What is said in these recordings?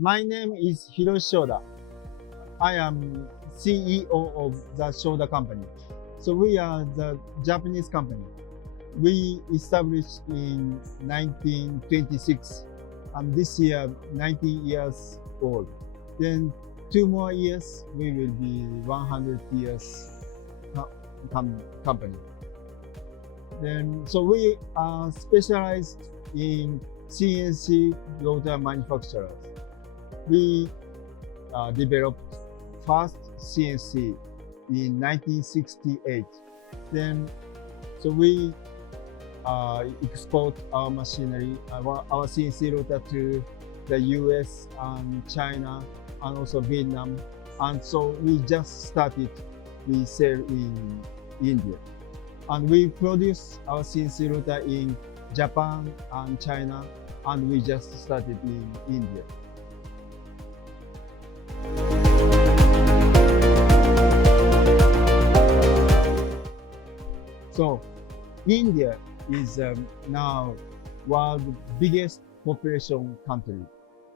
My name is Hiroshi Shoda. I am CEO of the Shoda company. So we are the Japanese company. We established in 1926, and this year 19 years old. Then 2 more years we will be 100 years company. Then so we are specialized in CNC router manufacturers. We developed first CNC in 1968. Then, so we export our machinery, our CNC router to the US and China and also Vietnam. And so we just started, we sell in India. And we produce our CNC router in Japan and China, and we just started in India. So India is now world's biggest population country,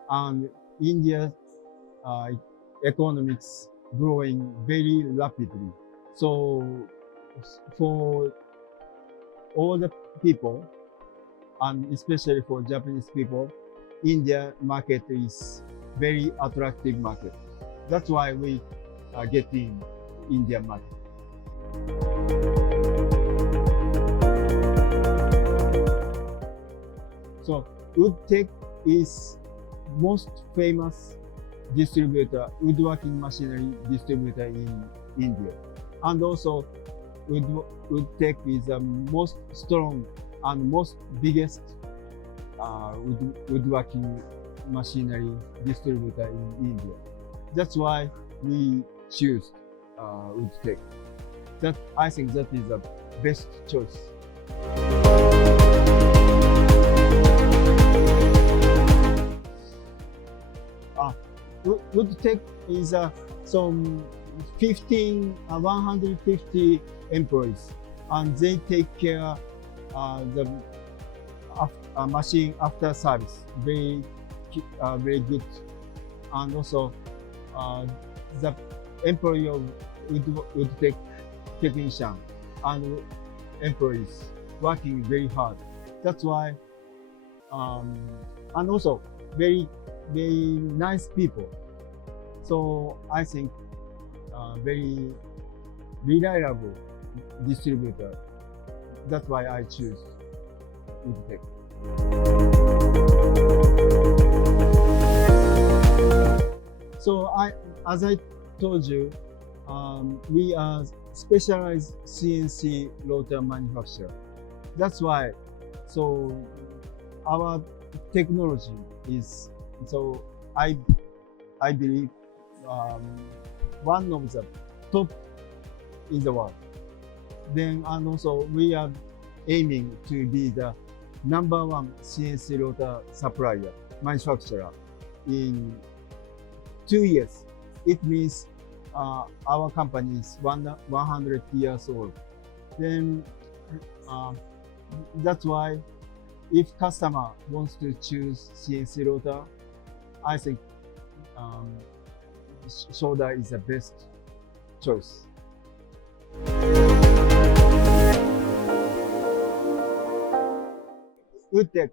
and India's economics growing very rapidly. So for all the people, and especially for Japanese people, India market is very attractive market. That's why we are getting Indian market. So Woodtech is most famous distributor, woodworking machinery distributor in India. And also Woodtech is the most strong and most biggest woodworking machinery distributor in India. That's why we choose Woodtech. I think that is the best choice. Woodtech is some 150 employees, and they take care the machine after service very good, and also the employee of Woodtech technician and employees working very hard. That's why, and also very nice people. So I think very reliable distributor. That's why I choose Woodtech. So as I told you, we are specialized CNC router manufacturer. That's why, so our technology is, so I believe one of the top in the world. Then, and also we are aiming to be the #1 CNC router supplier, manufacturer in 2 years. It means our company is 100 years old. Then that's why if customer wants to choose CNC router, I think Shoda is the best choice. Woodtech